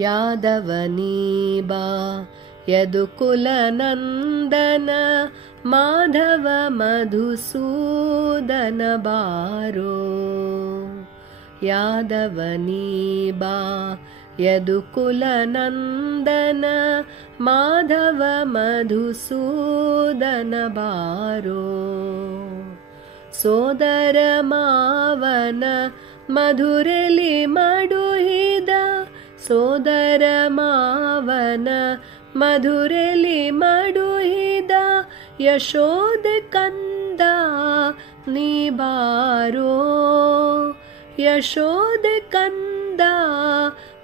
ಯಾದವನೀ ಬಾ ಯದುಕುಲ ನಂದನ ಮಾಧವ ಮಧುಸೂದನ ಬಾರೋ. ಯಾದವನೀ ಬಾ ಯದುಕುಲ ನಂದನ ಮಾಧವ ಮಧುಸೂದನ ಬಾರೋ. ಸೋದರ ಮಾವನ ಮಧುರೆಲಿ ಮಡುಹಿದ ಸೋದರ ಮಾವನ ಮಧುರೆಲಿ ಮಡುಹಿದ ಯಶೋದೆ ಕಂದ ನೀ ಬಾರೋ. ಯಶೋದೆ ಕಂದ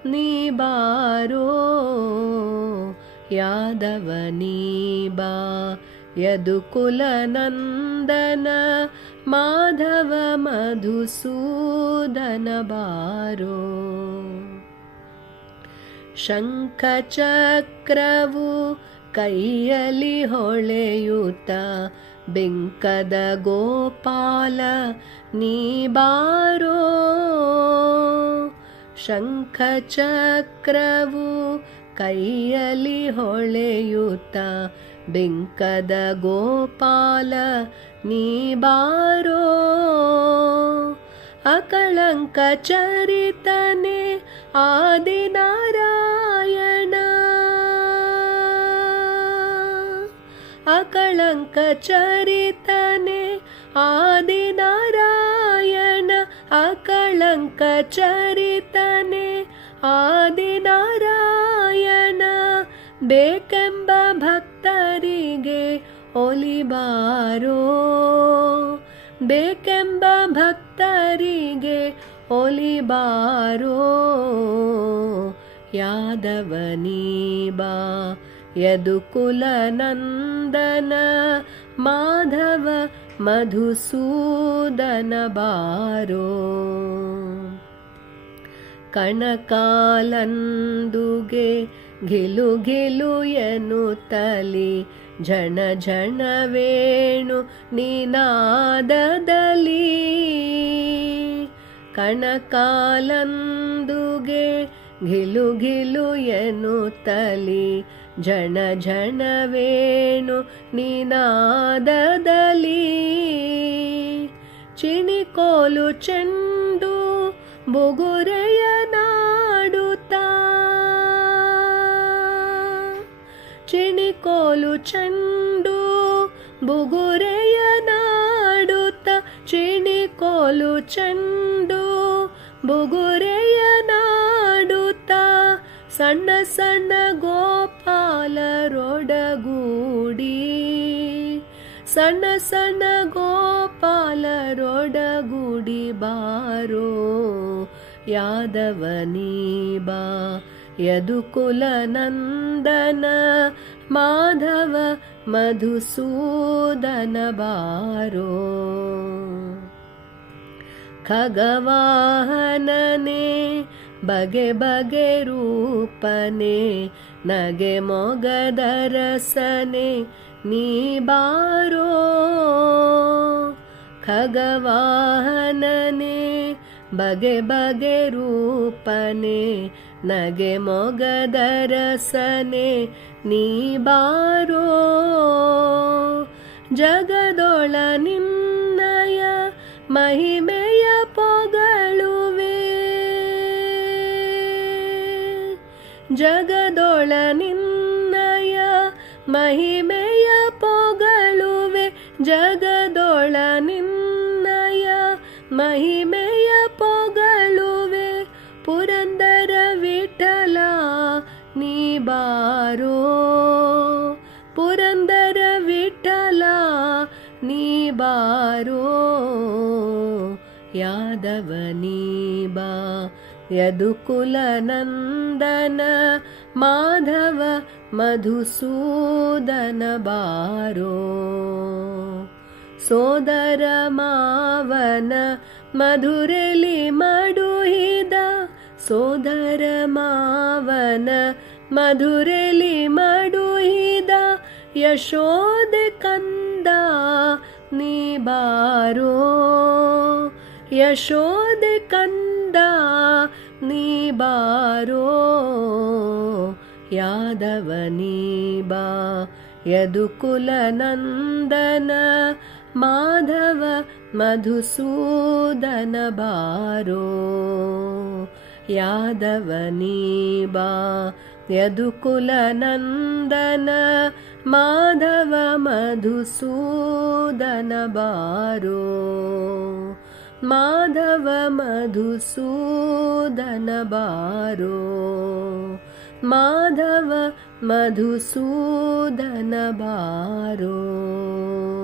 ನೀ ಬಾರೋ. ಯಾದವನೀ ಬಾ ಯದುಕುಲ ನಂದನ ಮಾಧವ ಮಧುಸೂದನ ಬಾರೋ. ಶಂಖ ಚಕ್ರವು ಕೈಯಲ್ಲಿ ಹೊಳೆಯುತ್ತ ಬೆಂಕದ ಗೋಪಾಲ ನೀ ಬಾರೋ. ಶಂಖ ಚಕ್ರವು ಕೈಯಲ್ಲಿ ಹೊಳೆಯುತ್ತ ಬೆಂಕದ ಗೋಪಾಲ ನೀ ಬಾರೋ. ಅಕಳಂಕ ಚರಿತನೆ ಆದಿನಾರಾಯಣ. ಅಕಳಂಕ ಚರಿತನೆ ಆದಿನಾರಾಯಣ. ಅಕಳಂಕ ಚರಿತನೆ ಆದಿನಾರಾಯಣ. ಬೇಕೆಂಬ ಭಕ್ತರಿಗೆ ಒಲಿಬಾರೋ. ಬೇಕೆಂಬ ಭಕ್ತರಿಗೆ ಒಲಿಬಾರೋ. ಯಾದವನೀ ಬಾ ಯದುಕುಲ ನಂದನ ಮಾಧವ ಮಧುಸೂದನ ಬಾರೋ. ಕಣಕಾಲಂದುಗೆ ಘಿಲು ಘಿಲು ಎನ್ನುತ್ತಲಿ ಝಣ ಝಣ ವೇಣು ನಿನಾದದಲ್ಲಿ. ಕಣಕಾಲಂದುಗೆ ಘಿಲು ಘಿಲು ಎನ್ನುತ್ತಲಿ ಝಣ ಝಣ ವೇಣು ನಿನಾದದಲ್ಲಿ. ಚಿಣಿಕೋಲು ಚೆಂಡು ಬುಗುರೆಯ ನಾಡುತ್ತಾ. ಚಿಣಿಕೋಲು ಚೆಂಡು ಬುಗುರೆಯ ನಾಡುತ್ತ. ಚಿಣಿಕೋಲು ಚೆಂಡು ಬುಗುರೆಯ ನಾಡುತ್ತ. ಸಣ್ಣ ಸಣ್ಣ ಗೋಪಾಲರೊಡಗೂಡಿ. ಸಣ್ಣ ಸಣ್ಣ ಗೋಪಾಲರೊಡಗೂಡಿ ಬಾರೋ. ಯಾದವನೀ ಬಾ ಯದುಕುಲ ನಂದನ ಮಾಧವ ಮಧುಸೂದನ ಬಾರೋ. ಖಗವಾಹನನೆ ಬಗೆ ಬಗೆ ರೂಪನೆ ನಗೆ ಮೊಗದ ರಸನೆ ನೀ ಬಾರೋ. ಖಗವಾಹನನೆ ಬಗೆ ಬಗೆ ರೂಪನೆ ನಗೆ ಮೊಗದ ರಸನೆ ನೀ ಬಾರೋ. ಜಗದೊಳ ನಿನ್ನಯ ಮಹಿಮೆಯ ಪೊಗಳುವೆ. ಜಗದೊಳ ನಿನ್ನಯ ಮಹಿಮೆಯ ಪೊಗಳುವೆ. ಜಗದೊಳ ನಿನ್ನಯ ಮಹಿಮೆಯ ಪೊಗಳುವೆ. ಪುರಂದರ ವಿಠಲ ನೀ ಬಾರೋ. ಪುರಂದರ ವಿಠಲ ನೀ ಬಾರೋ. ಯಾದವನೀ ಬಾ ಯದುಕುಲ ನಂದನ ಮಾಧವ ಮಧುಸೂದನ ಬಾರೋ. ಸೋದರ ಮಾವನ ಮಧುರೆಲಿ ಮಡುಹಿದ ಸೋದರ ಮಾವನ ಮಧುರೆಲಿ ಮಡುಹಿದ ಯಶೋದೆ ಕಂದ ನೀ ಬಾರೋ. ಯಶೋದೆ ಕಂದ ನೀ ಬಾರೋ ಯಾದವ ನೀ ಬಾ ಯದುಕುಲ ನಂದನ ಮಾಧವ ಮಧುಸೂದನ ಬಾರೋ ಯಾದವ ನೀ ಬಾ ಯದುಕುಲ ನಂದನ ಮಾಧವ ಮಧುಸೂದನ ಬಾರೋ ಮಾಧವ ಮಧುಸೂದನ ಬಾರೋ ಮಾಧವ ಮಧುಸೂದನ ಬಾರೋ.